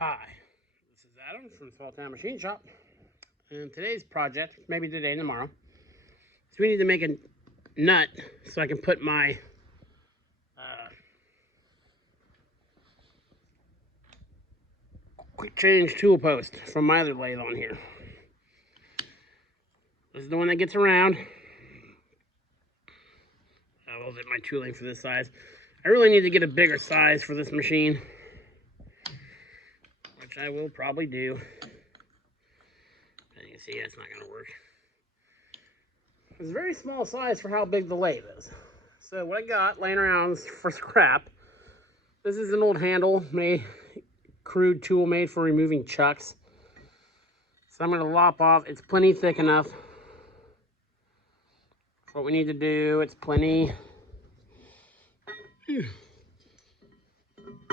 Hi, this is Adam from Small Town Machine Shop, and today's project, maybe today and tomorrow, is we need to make a nut so I can put my quick change tool post from my other lathe on here. This is the one that gets around. I will get my tooling for this size. I really need to get a bigger size for this machine, which I will probably do. As you can see, it's not going to work. It's a very small size for how big the lathe is. So what I got laying around for scrap, this is an old handle, crude tool made for removing chucks. So I'm going to lop off. It's plenty thick enough. What we need to do, it's plenty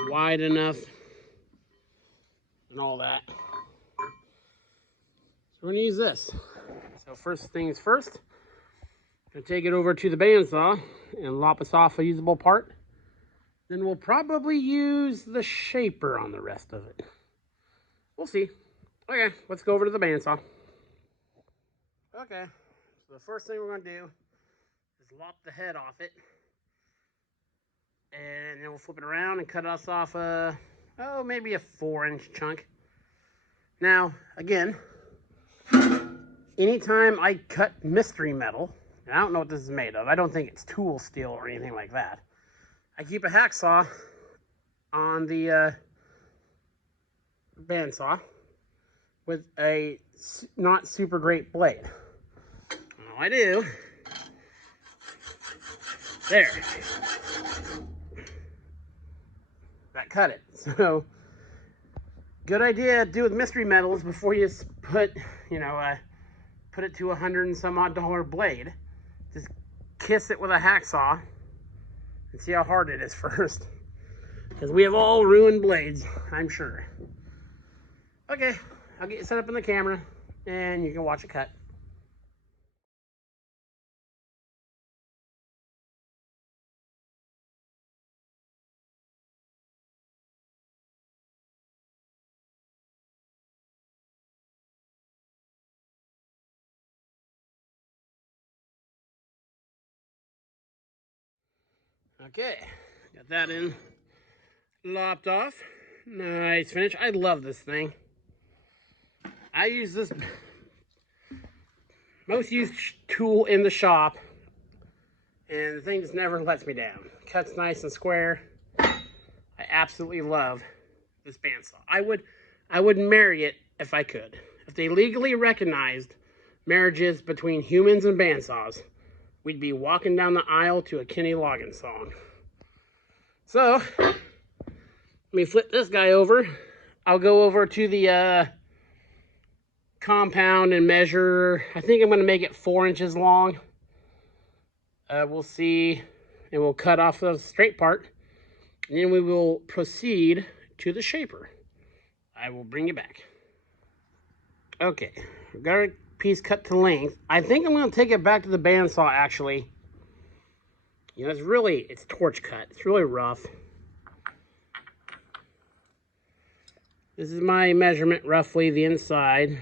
wide enough and all that. So we're going to use this. So first things first, I'm going to take it over to the bandsaw and lop us off a usable part. Then we'll probably use the shaper on the rest of it. We'll see. Okay, let's go over to the bandsaw. Okay, so the first thing we're going to do is lop the head off it. And then we'll flip it around and cut us off maybe a 4-inch chunk. Now, again, anytime I cut mystery metal, and I don't know what this is made of. I don't think it's tool steel or anything like that. I keep a hacksaw on the bandsaw with a not super great blade. And all I do, there, that cut it. So, good idea to do with mystery metals before you put, put it to $100 and some odd blade. Just kiss it with a hacksaw and see how hard it is first. Because we have all ruined blades, I'm sure. Okay, I'll get you set up in the camera and you can watch it cut. Okay, got that in, lopped off. Nice finish. I love this thing. I use this most used tool in the shop, and the thing just never lets me down. Cuts nice and square. I absolutely love this bandsaw. I would marry it if I could. If they legally recognized marriages between humans and bandsaws, we'd be walking down the aisle to a Kenny Loggins song. So, let me flip this guy over. I'll go over to the compound and measure. I think I'm going to make it 4 inches long. We'll see, and we'll cut off the straight part. And then we will proceed to the shaper. I will bring you back. Okay, we've got our piece cut to length. I think I'm going to take it back to the bandsaw, actually. It's torch cut. It's really rough. This is my measurement, roughly, the inside.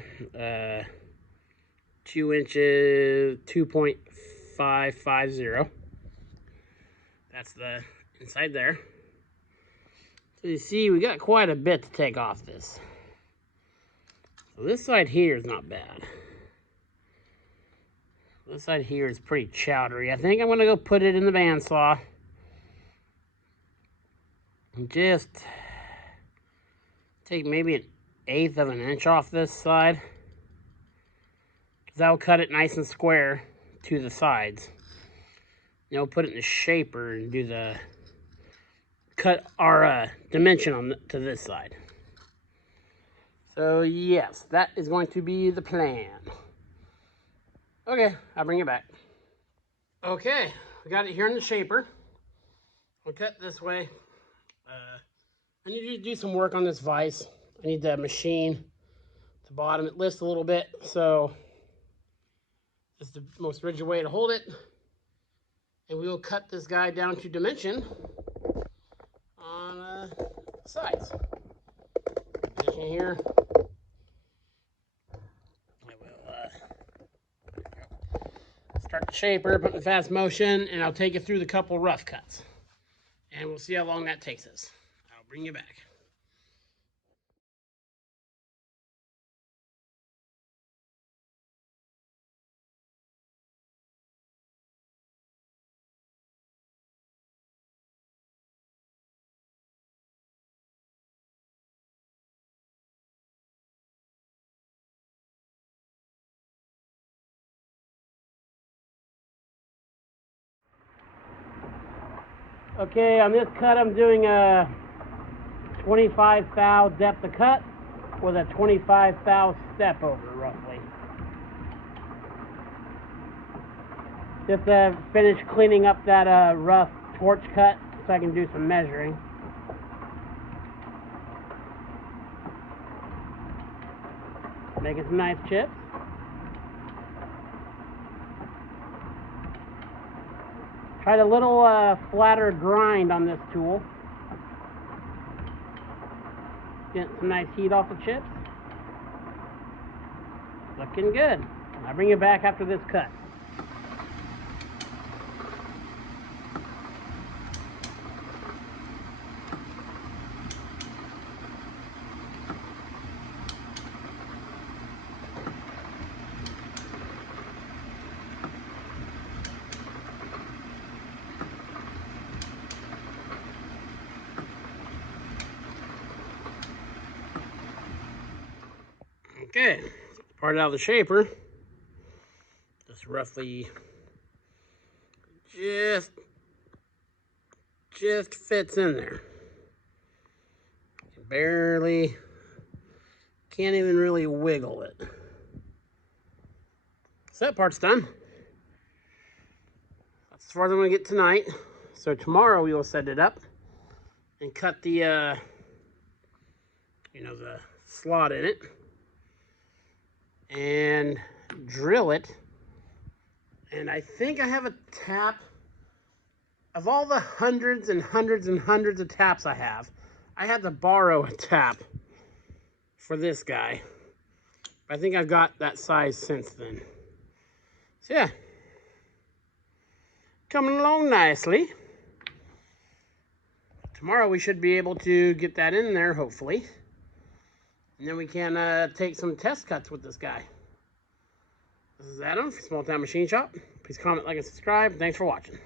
2 inches, 2.550. That's the inside there. So you see, we got quite a bit to take off this. So this side here is not bad. This side here is pretty chowdery. I think I'm going to go put it in the bandsaw. And just take maybe 1/8 of an inch off this side. That will cut it nice and square to the sides. Then we'll put it in the shaper and do the cut our dimension to this side. So yes, that is going to be the plan. Okay, I'll bring it back. Okay, we got it here in the shaper. We'll cut this way. I need to do some work on this vise. I need to machine the bottom. It lifts a little bit, so it's the most rigid way to hold it. And we will cut this guy down to dimension on sides. in here. I will start the shaper, put it in fast motion, and I'll take it through the couple rough cuts. And we'll see how long that takes us. I'll bring you back. Okay, on this cut I'm doing a 25 thou depth of cut with a 25 thou step over, roughly. Just to finish cleaning up that rough torch cut so I can do some measuring. Making some nice chips. Tried a little flatter grind on this tool. Getting some nice heat off the chips. Looking good. I'll bring you back after this cut. Okay, part out of the shaper. Just roughly just fits in there. Barely, can't even really wiggle it. So that part's done. That's as far as I'm gonna get tonight. So tomorrow we will set it up and cut the, the slot in it. And drill it. And I think I have a tap. Of all the hundreds and hundreds and hundreds of taps I had to borrow a tap for this guy. I think I've got that size since then. So yeah, coming along nicely. Tomorrow we should be able to get that in there, hopefully. And then we can take some test cuts with this guy. This is Adam from Small Town Machine Shop. Please comment, like, and subscribe. Thanks for watching.